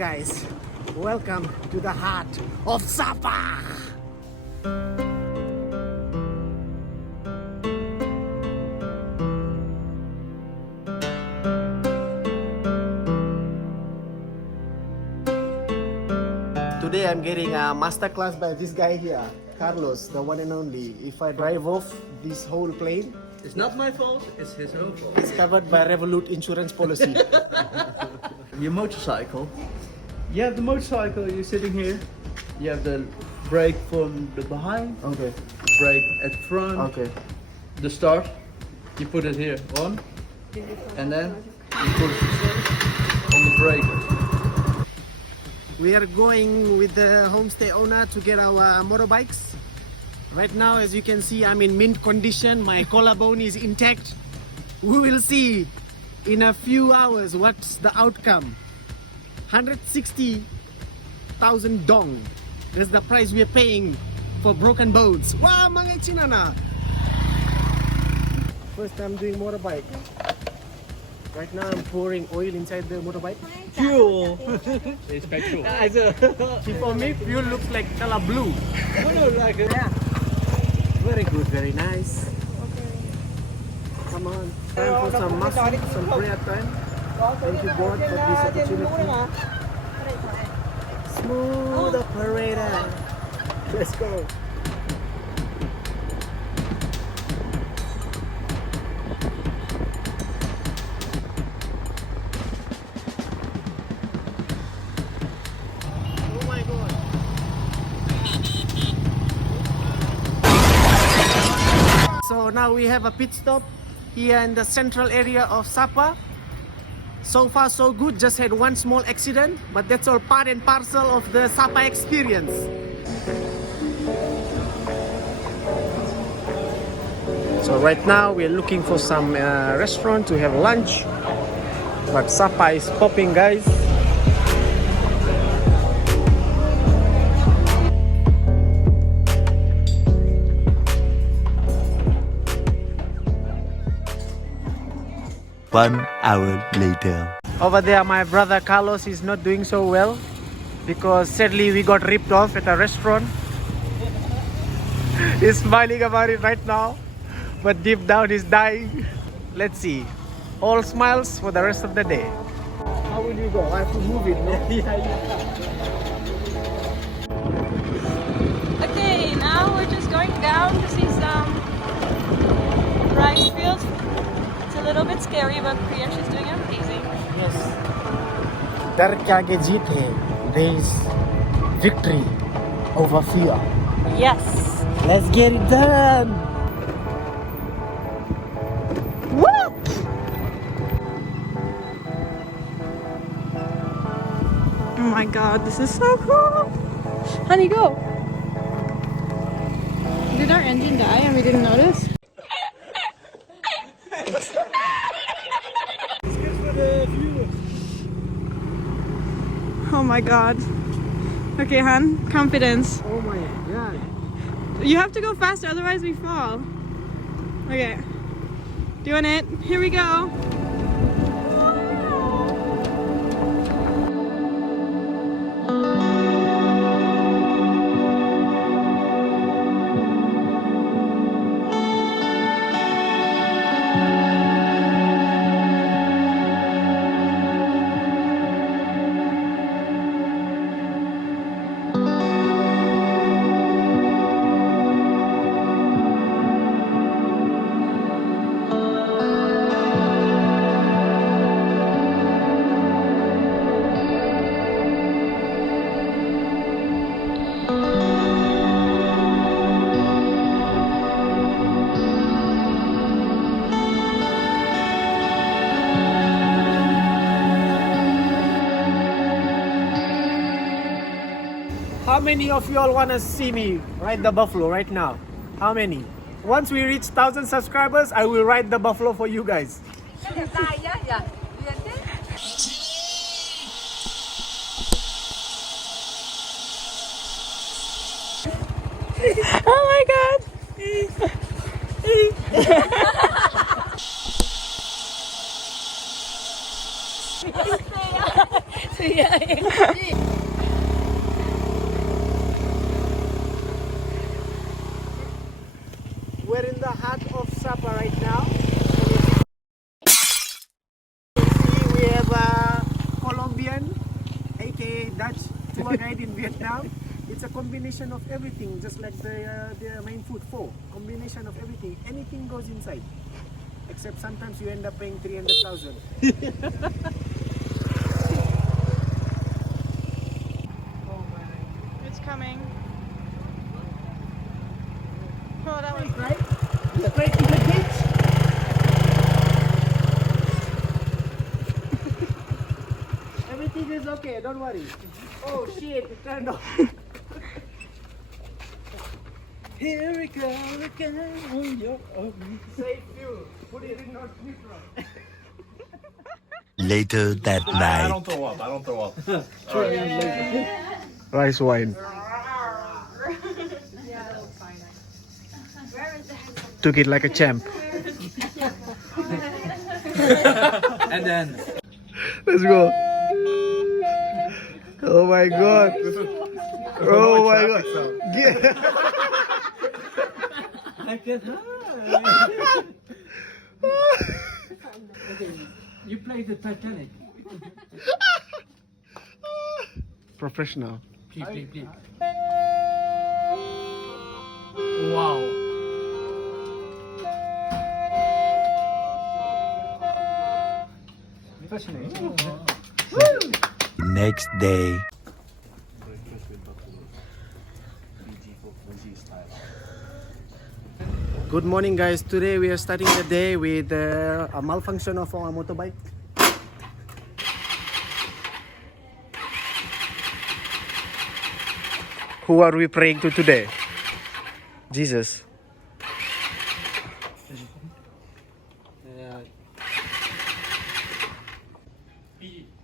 Guys, welcome to the heart of SAPA! Today I'm getting a masterclass by this guy here, Carlos, the one and only. If I drive off this whole plane, it's not my fault, it's his own fault. It's covered by Revolut insurance policy. Your motorcycle. You have the motorcycle, you're sitting here. You have the brake from the behind. Okay. Brake at front. Okay. The start. You put it here on. And then you put it on the brake. We are going with the homestay owner to get our motorbikes. Right now, as you can see, I'm in mint condition. My collarbone is intact. We will see in a few hours what's the outcome. 160,000 dong. That's the price we are paying for broken bones. Wow, mga chinana! First time doing motorbike. Right now I'm pouring oil inside the motorbike. Fuel! It's petrol. See, for me, fuel looks like color blue. No, like it. Yeah. Very good, very nice. Come on. Time for some muscle, some prayer time. Thank you God for this opportunity. Smooth operator. Let's go. Oh my God. So now we have a pit stop here in the central area of SAPA. So far so good, just had one small accident, but that's all part and parcel of the SAPA experience. So right now we're looking for some restaurant to have lunch, but SAPA is popping, guys. One hour later. Over there, my brother Carlos is not doing so well because sadly we got ripped off at a restaurant. He's smiling about it right now, but deep down he's dying. Let's see. All smiles for the rest of the day. How will you go? I have to move it, no? Okay, now we're just going down to see some rice fields. It's a little bit scary, but Priyash is doing amazing. Yes. Dar kya ke jeet hai, there is victory over fear. Yes. Let's get it done. Woo! Oh my God, this is so cool. Honey, go. Did our engine die and we didn't notice? Oh my God. Okay, Han, confidence. Oh my God. You have to go faster, otherwise we fall. Okay. Doing it. Here we go. How many of you all want to see me ride the buffalo right now? How many? Once we reach 1,000 subscribers, I will ride the buffalo for you guys. Oh my God. We're in the heart of SAPA right now. We have a Colombian, aka Dutch tour guide in Vietnam. It's a combination of everything, just like the main food pho. Combination of everything. Anything goes inside. Except sometimes you end up paying 300,000. It's coming. Oh, that was Right? Straight to the ditch. Everything is okay, don't worry. Oh shit, it turned off. Here we go again on your own. Save fuel. Put it in not neutral. Later that I night. don't throw up. I don't throw up. Rice wine. Took it like a champ. And then Let's go. Oh my god. Oh my god. I get high. You played the Titanic. Professional. Please. Wow. Next day. Good morning guys. Today we are starting the day with a malfunction of our motorbike. Who are we praying to today? Jesus.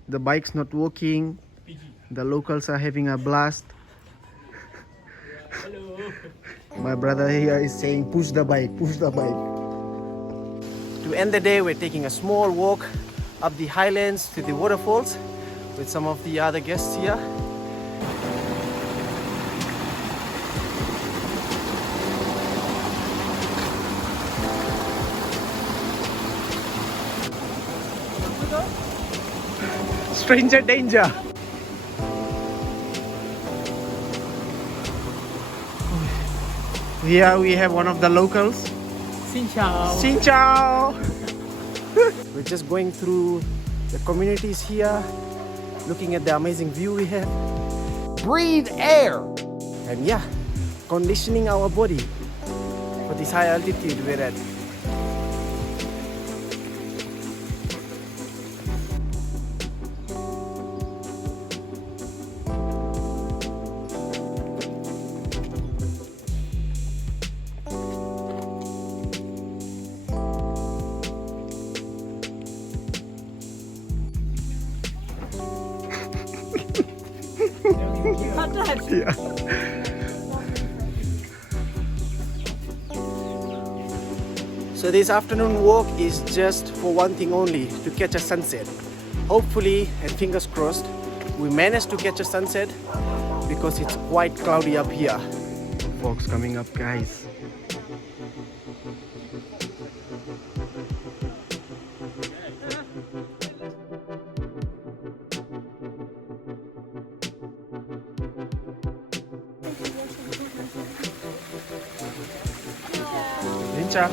The bike's not working. The locals are having a blast. My brother here is saying push the bike, push the bike. To end the day, we're taking a small walk up the highlands to the waterfalls with some of the other guests here. Stranger danger. Here we have one of the locals. Xin chào. Xin chào. We're just going through the communities here, looking at the amazing view we have. Breathe air. And yeah, conditioning our body for this high altitude we're at. Yeah. So this afternoon walk is just for one thing only, to catch a sunset. Hopefully, and fingers crossed, we manage to catch a sunset because it's quite cloudy up here. Fog's coming up, guys. Lincha.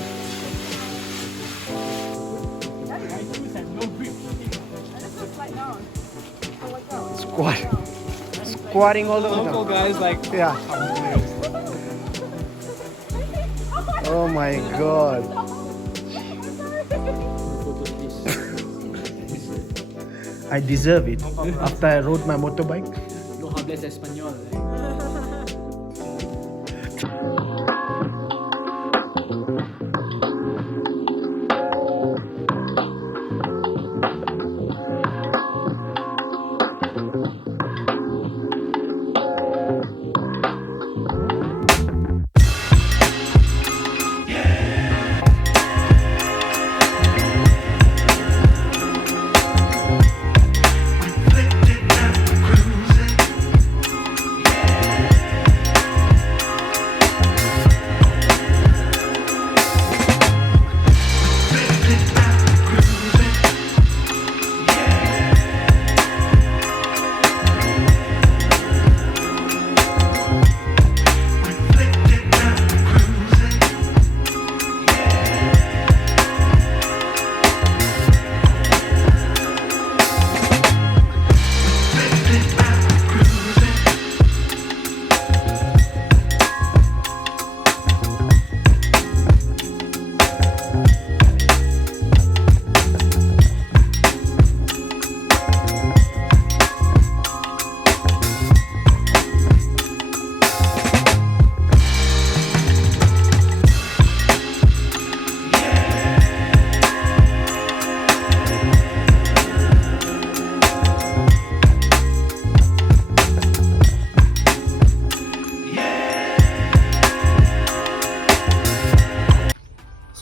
Squatting all over. Local guys like Yeah. Oh my god. I deserve it after I rode my motorbike. no hables español.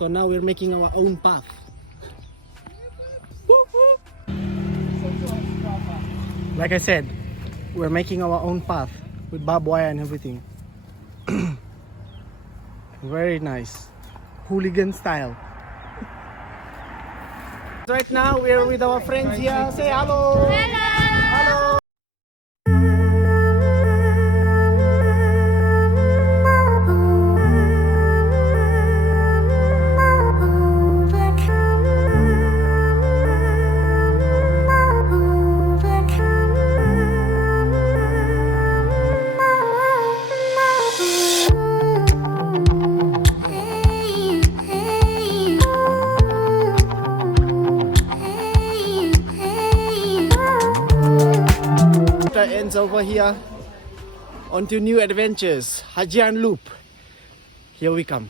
So now we're making our own path. Like I said, we're making our own path with barbed wire and everything. Very nice. Hooligan style. Right now we're with our friends here. Say hello. Hello. Ends over here onto new adventures. Hajian Loop. Here we come.